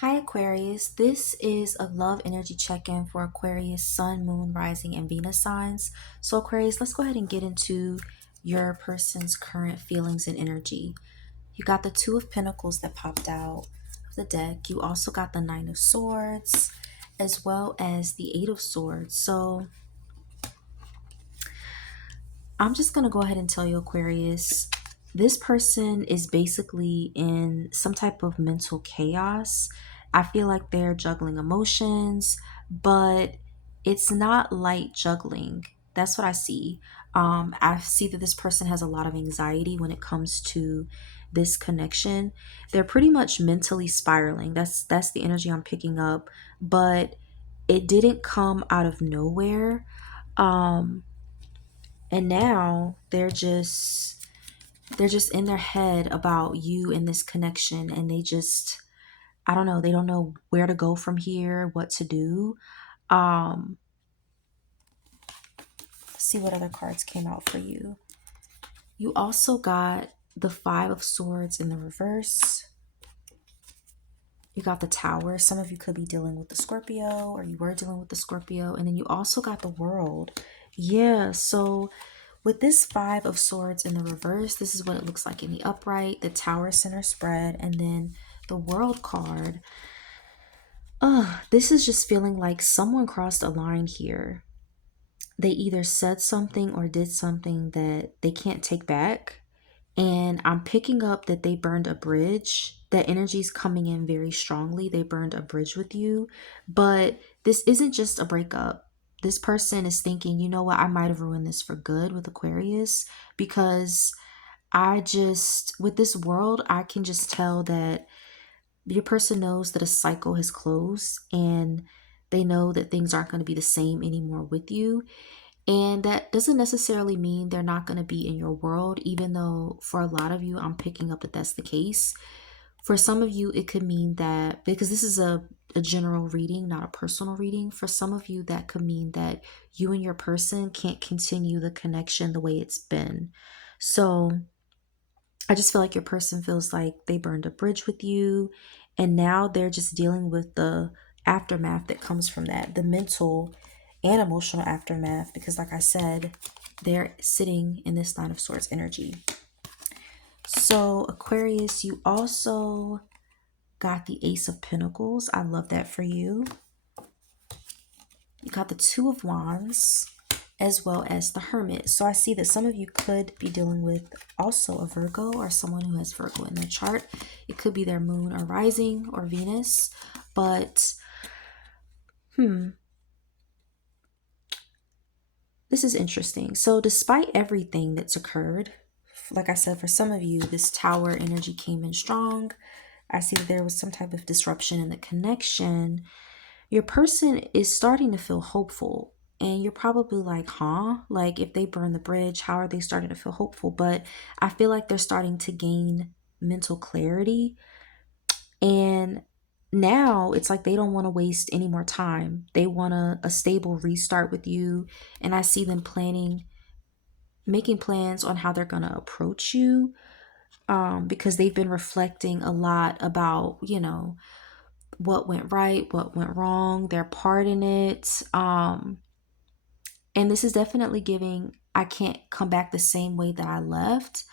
Hi Aquarius, this is a love energy check-in for Aquarius Sun, Moon, Rising, and Venus signs. So Aquarius, let's go ahead and get into your person's current feelings and energy. You got the Two of Pentacles that popped out of the deck. You also got the Nine of Swords as well as the Eight of Swords. So I'm just going to go ahead and tell you, Aquarius, this person is basically in some type of mental chaos. I feel like they're juggling emotions, but it's not light juggling. That's what I see. I see that this person has a lot of anxiety when it comes to this connection. They're pretty much mentally spiraling. That's the energy I'm picking up, but it didn't come out of nowhere. Um, and now they're just in their head about you and this connection, and they just, I don't know, they don't know where to go from here, what to do. um let's see what other cards came out for you. You also got the Five of Swords in the reverse. You got the Tower. Some of you could be dealing with the Scorpio, or you were dealing with the Scorpio. And then you also got the World. Yeah, so with this Five of Swords in the reverse, this is what it looks like in the upright, the Tower center spread, and then the World card. This is just feeling like someone crossed a line here. They either said something or did something that they can't take back. And I'm picking up that they burned a bridge. That energy is coming in very strongly. They burned a bridge with you. But this isn't just a breakup. This person is thinking, you know what, I might have ruined this for good with Aquarius, because with this world, I can just tell that your person knows that a cycle has closed, and they know that things aren't going to be the same anymore with you. And that doesn't necessarily mean they're not going to be in your world, even though for a lot of you, I'm picking up that that's the case. For some of you, it could mean that, because this is a general reading, not a personal reading. For some of you, that could mean that you and your person can't continue the connection the way it's been. So I just feel like your person feels like they burned a bridge with you, and now they're just dealing with the aftermath that comes from that, the mental and emotional aftermath, because like I said, they're sitting in this Nine of Swords energy. So Aquarius, you also got the Ace of Pentacles. I love that for you. You got the Two of Wands as well as the Hermit. So I see that some of you could be dealing with also a Virgo, or someone who has Virgo in their chart. It could be their moon or rising or Venus. But this is interesting. So despite everything that's occurred, like I said, for some of you, this Tower energy came in strong. I see that there was some type of disruption in the connection. Your person is starting to feel hopeful. And you're probably like, huh? Like, if they burn the bridge, how are they starting to feel hopeful? But I feel like they're starting to gain mental clarity. And now it's like they don't want to waste any more time. They want a stable restart with you. And I see them making plans on how they're going to approach you, because they've been reflecting a lot about, what went right, what went wrong, their part in it. And this is definitely giving, I can't come back the same way that I left.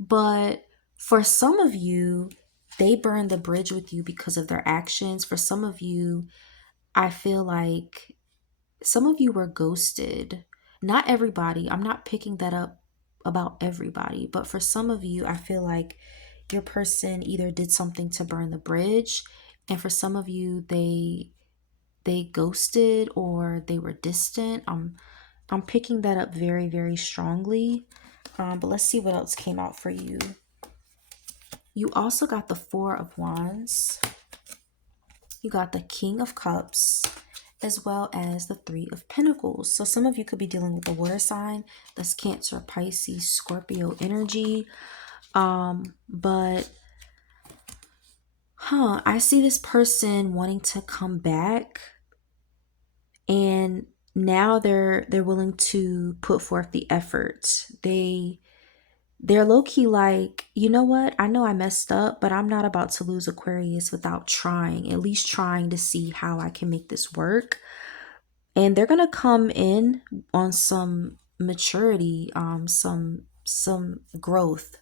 But for some of you, they burned the bridge with you because of their actions. For some of you, I feel like some of you were ghosted. Not everybody. I'm not picking that up about everybody. But for some of you, I feel like your person either did something to burn the bridge. And for some of you, they ghosted, or they were distant. I'm picking that up very, very strongly. But let's see what else came out for you. You also got the Four of Wands. You got the King of Cups, as well as the Three of Pentacles. So some of you could be dealing with the water sign. That's Cancer, Pisces, Scorpio energy. But I see this person wanting to come back, and now they're willing to put forth the effort. They're low-key like, you know what? I know I messed up, but I'm not about to lose Aquarius without trying, at least trying to see how I can make this work. And they're gonna come in on some maturity, some growth,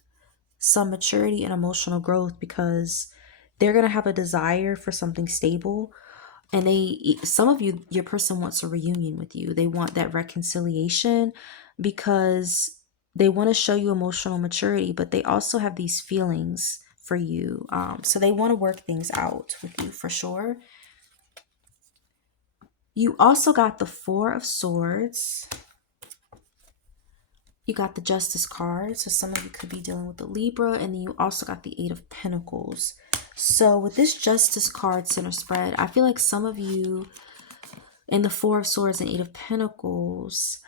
some maturity and emotional growth, because they're going to have a desire for something stable. And some of you, your person wants a reunion with you. They want that reconciliation because they want to show you emotional maturity, but they also have these feelings for you. So they want to work things out with you for sure. You also got the Four of Swords. You got the Justice card, so some of you could be dealing with the Libra, and then you also got the Eight of Pentacles. So with this Justice card center spread, I feel like some of you in the Four of Swords and Eight of Pentacles,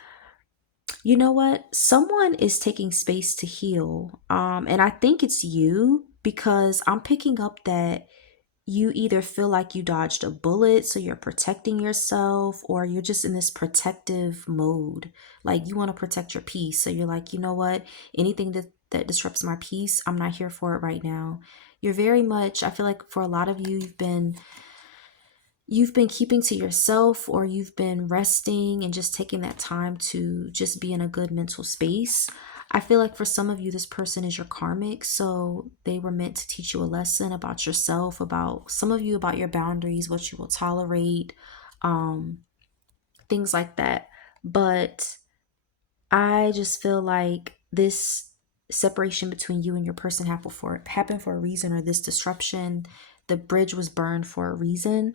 you know what? Someone is taking space to heal. And I think it's you, because I'm picking up that you either feel like you dodged a bullet, so you're protecting yourself, or you're just in this protective mode. Like you want to protect your peace. So you're like, you know what? Anything that disrupts my peace, I'm not here for it right now. You're very much, I feel like for a lot of you, you've been keeping to yourself, or you've been resting and just taking that time to just be in a good mental space. I feel like for some of you, this person is your karmic. So they were meant to teach you a lesson about yourself, about some of you, about your boundaries, what you will tolerate, um, things like that. But I just feel like this separation between you and your person happened for a reason, or this disruption, the bridge was burned for a reason,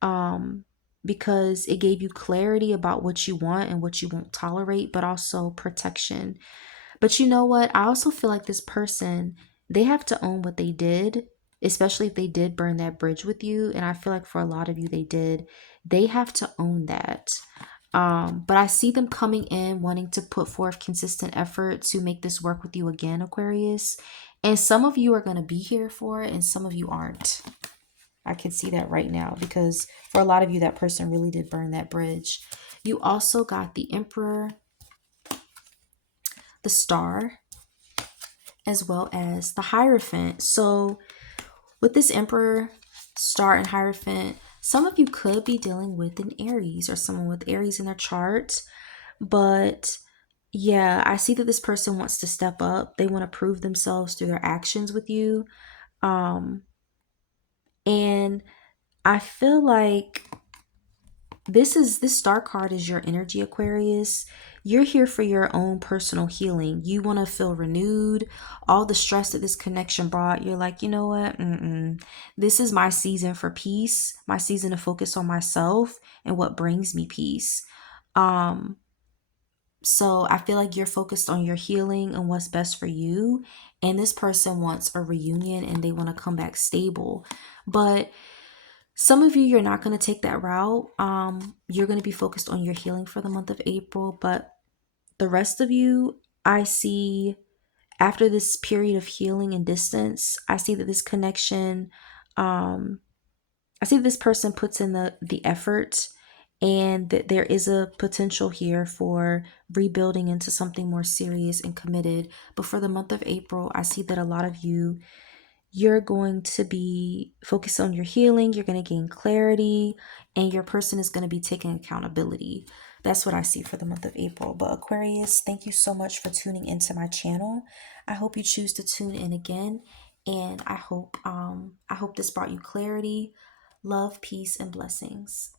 um, because it gave you clarity about what you want and what you won't tolerate, but also protection. But you know what? I also feel like this person, they have to own what they did, especially if they did burn that bridge with you. And I feel like for a lot of you, they did. They have to own that. But I see them coming in wanting to put forth consistent effort to make this work with you again, Aquarius. And some of you are going to be here for it, and some of you aren't. I can see that right now, because for a lot of you, that person really did burn that bridge. You also got the Emperor, the Star, as well as the Hierophant. So with this Emperor, Star, and Hierophant, some of you could be dealing with an Aries, or someone with Aries in their chart. But yeah, I see that this person wants to step up. They want to prove themselves through their actions with you. And I feel like this star card is your energy, Aquarius. You're here for your own personal healing. You want to feel renewed. All the stress that this connection brought, you're like, you know what? This is my season for peace, my season to focus on myself and what brings me peace. So I feel like you're focused on your healing and what's best for you. And this person wants a reunion and they want to come back stable. But some of you, you're not going to take that route. You're going to be focused on your healing for the month of April. But the rest of you, I see after this period of healing and distance, I see that this connection, I see this person puts in the effort, and that there is a potential here for rebuilding into something more serious and committed. But for the month of April, I see that a lot of you, you're going to be focused on your healing, you're going to gain clarity, and your person is going to be taking accountability. That's what I see for the month of April. But Aquarius, thank you so much for tuning into my channel. I hope you choose to tune in again, and I hope this brought you clarity, love, peace, and blessings.